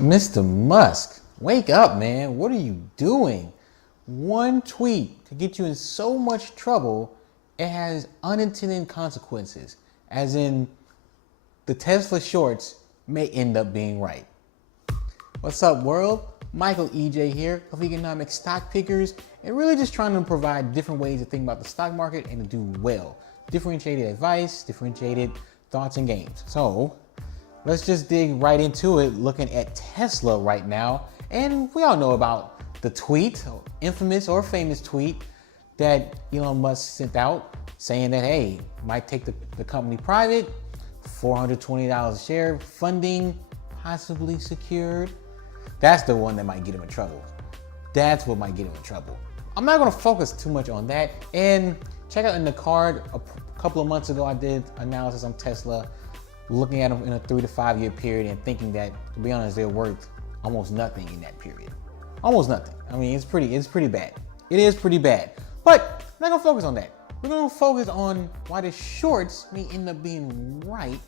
Mr. Musk, wake up, man. What are you doing? One tweet could get you in so much trouble, it has unintended consequences, as in the Tesla shorts may end up being right. What's up, world? Michael EJ here of Economic Stock Pickers, and really just trying to provide different ways to think about the stock market and to do well. Differentiated advice, differentiated thoughts and games. So let's just dig right into it, looking at Tesla right now. And we all know about the tweet, infamous or famous tweet that Elon Musk sent out saying that, hey, might take the company private, $420 a share, funding possibly secured. That's the one that might get him in trouble. That's what might get him in trouble. I'm not gonna focus too much on that. And check out in the card, a couple of months ago, I did analysis on Tesla, looking at them in a 3 to 5 year period and thinking that, to be honest, they're worth almost nothing in that period. Almost nothing. I mean, it's pretty bad. It is pretty bad. But I'm not gonna focus on that. We're gonna focus on why the shorts may end up being right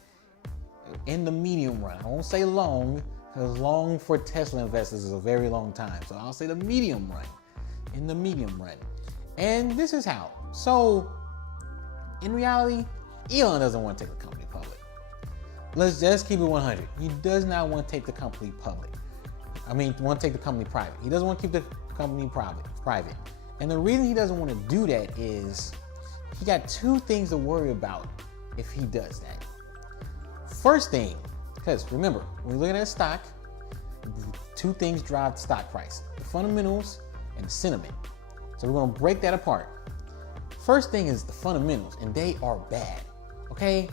in the medium run. I won't say long, because long for Tesla investors is a very long time. So I'll say the medium run, in the medium run. And this is how. So in reality, Elon doesn't want to take the company public. Let's just keep it 100. He does not want to take the company public. Want to take the company private. He doesn't want to keep the company private. And the reason he doesn't want to do that is he got two things to worry about if he does that. First thing, because remember, when we're looking at a stock, two things drive the stock price: the fundamentals and the sentiment. So we're going to break that apart. First thing is the fundamentals, and they are bad. Okay?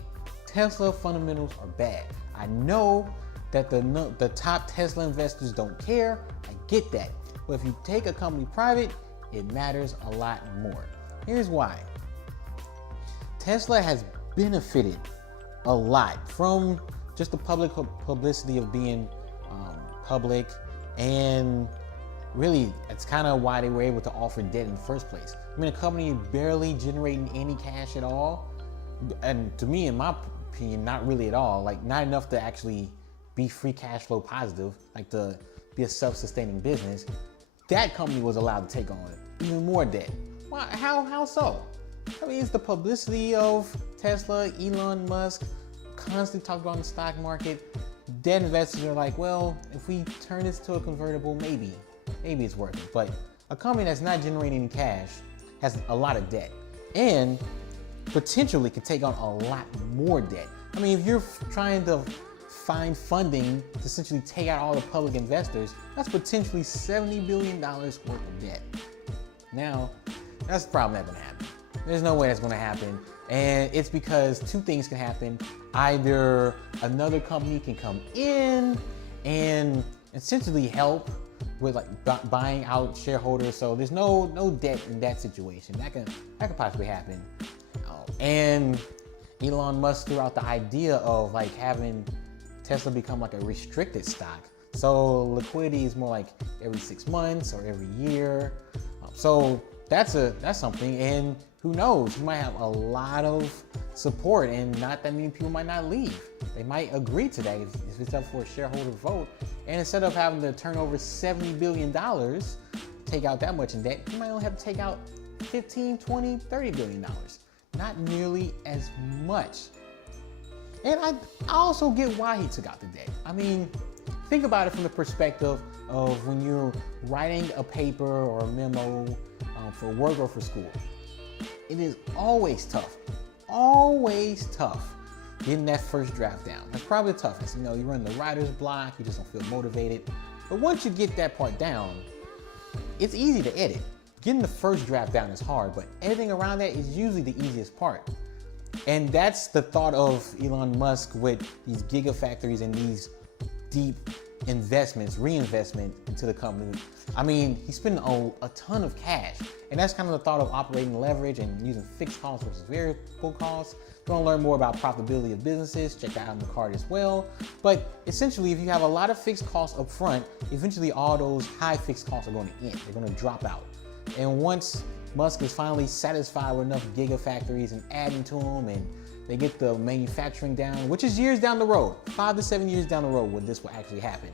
Tesla fundamentals are bad. I know that the top Tesla investors don't care. I get that. But if you take a company private, it matters a lot more. Here's why. Tesla has benefited a lot from just the public publicity of being public, and really it's kind of why they were able to offer debt in the first place. I mean, a company barely generating any cash at all, and to me, in my opinion, not really at all, like not enough to actually be free cash flow positive, like to be a self-sustaining business. That company was allowed to take on even more debt. Why? How so? I mean, it's the publicity of Tesla, Elon Musk, constantly talked about in the stock market. Debt investors are like, well, if we turn this to a convertible, maybe it's worth it. But a company that's not generating any cash has a lot of debt and potentially could take on a lot more debt. I mean, if you're trying to find funding to essentially take out all the public investors, that's potentially $70 billion worth of debt. Now, that's probably not gonna happen. There's no way that's gonna happen. And it's because two things can happen. Either another company can come in and essentially help with like buying out shareholders. So there's no debt in that situation. That could possibly happen. And Elon Musk threw out the idea of like having Tesla become like a restricted stock. So liquidity is more like every 6 months or every year. So that's something, and who knows, he might have a lot of support and not that many people might not leave. They might agree to that if it's up for a shareholder vote. And instead of having to turn over $70 billion, take out that much in debt, you might only have to take out 15, 20, $30 billion. Not nearly as much. And I also get why he took out the debt. I mean, think about it from the perspective of when you're writing a paper or a memo for work or for school. It is always tough getting that first draft down. That's probably the toughest. You know, you run the writer's block, you just don't feel motivated. But once you get that part down, it's easy to edit. Getting the first draft down is hard, but editing around that is usually the easiest part. And that's the thought of Elon Musk with these gigafactories and these deep reinvestment into the company. I mean, he's spending a ton of cash, and that's kind of the thought of operating leverage and using fixed costs versus variable costs. If you want to learn more about profitability of businesses, check that out in the card as well. But essentially, if you have a lot of fixed costs up front, eventually all those high fixed costs are going to end. They're going to drop out. And once Musk is finally satisfied with enough gigafactories and adding to them, and they get the manufacturing down, which is years down the road, 5 to 7 years down the road when this will actually happen.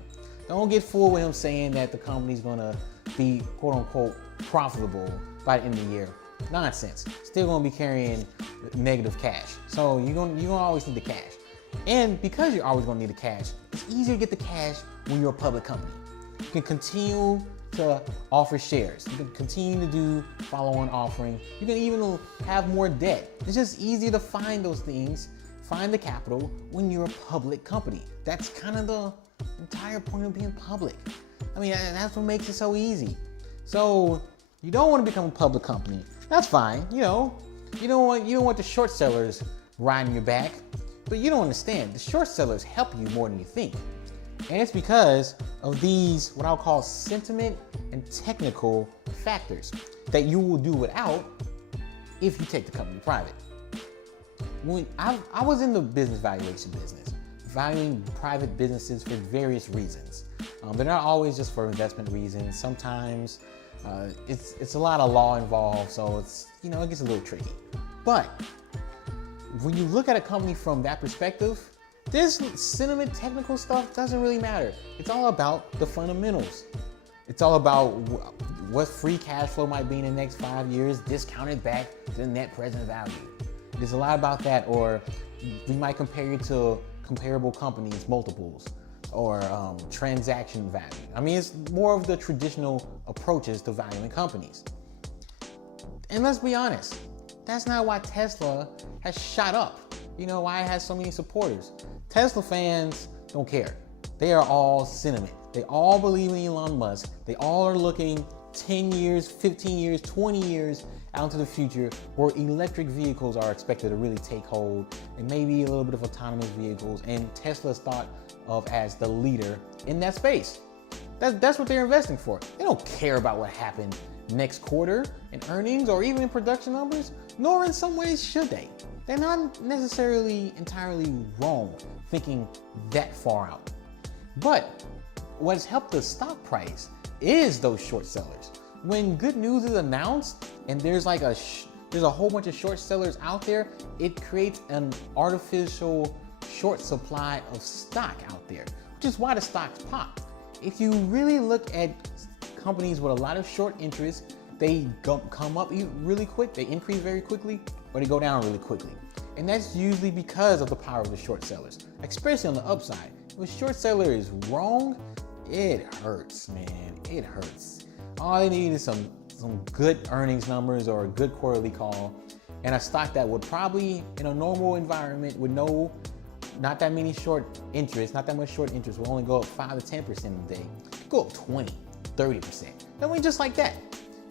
Don't get fooled with him saying that the company's gonna be quote unquote profitable by the end of the year. Nonsense. Still gonna be carrying negative cash. So you're gonna always need the cash. And because you're always gonna need the cash, it's easier to get the cash when you're a public company. You can continue to offer shares. You can continue to do follow-on offering. You can even have more debt. It's just easier to find those things, find the capital when you're a public company. That's kind of the entire point of being public. I mean, that's what makes it so easy. So you don't want to become a public company. That's fine. You don't want the short sellers riding your back, but you don't understand. The short sellers help you more than you think. And it's because of these, what I'll call sentiment and technical factors that you will do without if you take the company private. When I was in the business valuation business, valuing private businesses for various reasons. They're not always just for investment reasons. Sometimes it's a lot of law involved, so it gets a little tricky. But when you look at a company from that perspective, this sentiment technical stuff doesn't really matter. It's all about the fundamentals. It's all about what free cash flow might be in the next 5 years, discounted back to the net present value. There's a lot about that, or we might compare you to comparable companies, multiples, or transaction value. I mean, it's more of the traditional approaches to valuing companies. And let's be honest, that's not why Tesla has shot up. Why it has so many supporters. Tesla fans don't care. They are all sentiment. They all believe in Elon Musk. They all are looking 10 years, 15 years, 20 years out into the future where electric vehicles are expected to really take hold, and maybe a little bit of autonomous vehicles, and Tesla's thought of as the leader in that space. That's what they're investing for. They don't care about what happened next quarter in earnings or even in production numbers, nor in some ways should they. They're not necessarily entirely wrong thinking that far out. But what has helped the stock price is those short sellers. When good news is announced and there's a whole bunch of short sellers out there, it creates an artificial short supply of stock out there, which is why the stocks pop. If you really look at companies with a lot of short interest, they come up really quick, they increase very quickly, or they go down really quickly. And that's usually because of the power of the short sellers, especially on the upside. If a short seller is wrong, it hurts, man. It hurts. All they need is some good earnings numbers or a good quarterly call, and a stock that would probably, in a normal environment with not that much short interest, will only go up 5 to 10% a day. Go up 20, 30%. I mean, just like that,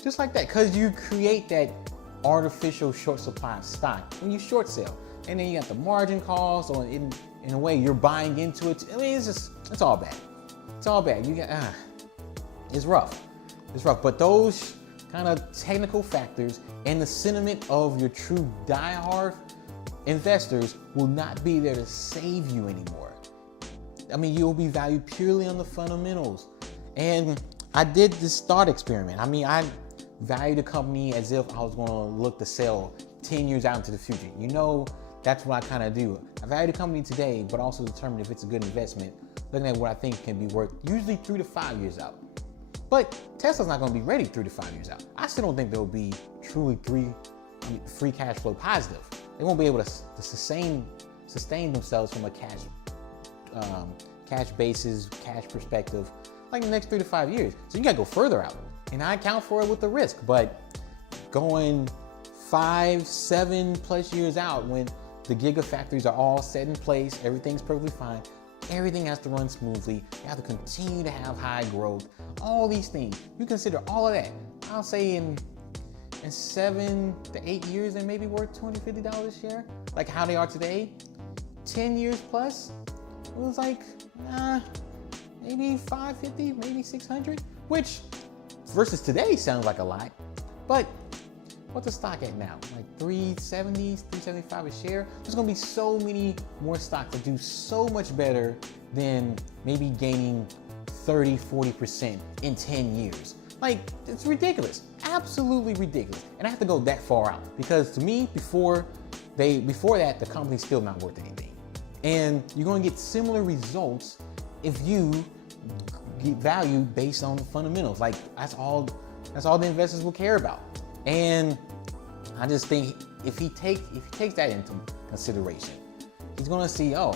because you create that artificial short supply of stock when you short sell, and then you got the margin calls, or in a way you're buying into it. I mean, it's all bad. It's all bad. It's rough. But those kind of technical factors and the sentiment of your true diehard investors will not be there to save you anymore. I mean, you'll be valued purely on the fundamentals. And I did this thought experiment. I mean, I valued a company as if I was going to look to sell 10 years out into the future. That's what I kind of do. I value the company today, but also determine if it's a good investment, looking at what I think can be worth usually 3 to 5 years out. But Tesla's not going to be ready 3 to 5 years out. I still don't think they'll be truly free cash flow positive. They won't be able to sustain themselves from a cash basis, cash perspective, like in the next 3 to 5 years. So you got to go further out. And I account for it with the risk, but going 5, 7+ years out, when the gigafactories are all set in place, everything's perfectly fine, everything has to run smoothly, you have to continue to have high growth, all these things. You consider all of that. I'll say in 7 to 8 years, they may be worth $250 a share, like how they are today. 10 years plus, it was like maybe 550, maybe 600, which versus today sounds like a lot, but what's the stock at now? Like 370, 375 a share? There's gonna be so many more stocks that do so much better than maybe gaining 30, 40% in 10 years. Like, it's ridiculous, absolutely ridiculous. And I have to go that far out, because to me, before that, the company's still not worth anything. And you're gonna get similar results if you get value based on the fundamentals. Like that's all the investors will care about. And I just think if he takes that into consideration, he's gonna see, oh,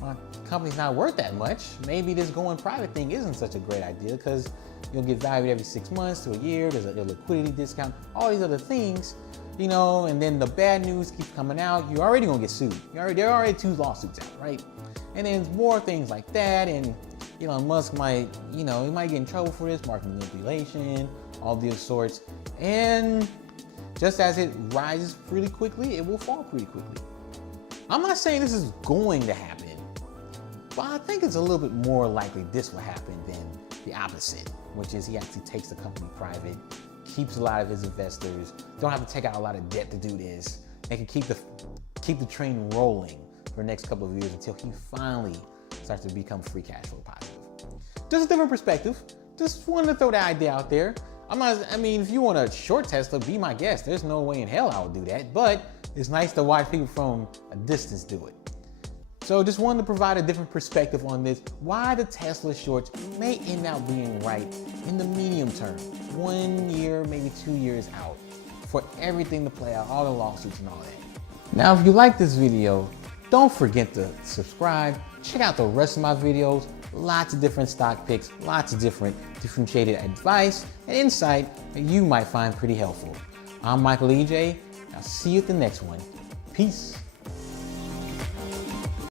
my company's not worth that much. Maybe this going private thing isn't such a great idea because you'll get valued every 6 months to a year. There's a liquidity discount, all these other things, you know, and then the bad news keeps coming out. You're already gonna get sued. There are already 2 lawsuits out, right? And then more things like that. And Elon Musk might, he might get in trouble for this, market manipulation, all these sorts. And just as it rises pretty quickly, it will fall pretty quickly. I'm not saying this is going to happen, but I think it's a little bit more likely this will happen than the opposite, which is he actually takes the company private, keeps a lot of his investors, don't have to take out a lot of debt to do this, and can keep the train rolling for the next couple of years until he finally starts to become free cash flow positive. Just a different perspective. Just wanted to throw that idea out there. If you want to short Tesla, be my guest. There's no way in hell I would do that, but it's nice to watch people from a distance do it. So just wanted to provide a different perspective on this, why the Tesla shorts may end up being right in the medium term, 1 year, maybe 2 years out, for everything to play out, all the lawsuits and all that. Now, if you like this video, don't forget to subscribe, check out the rest of my videos, lots of different stock picks, lots of differentiated advice and insight that you might find pretty helpful. I'm Michael EJ. I'll see you at the next one. Peace.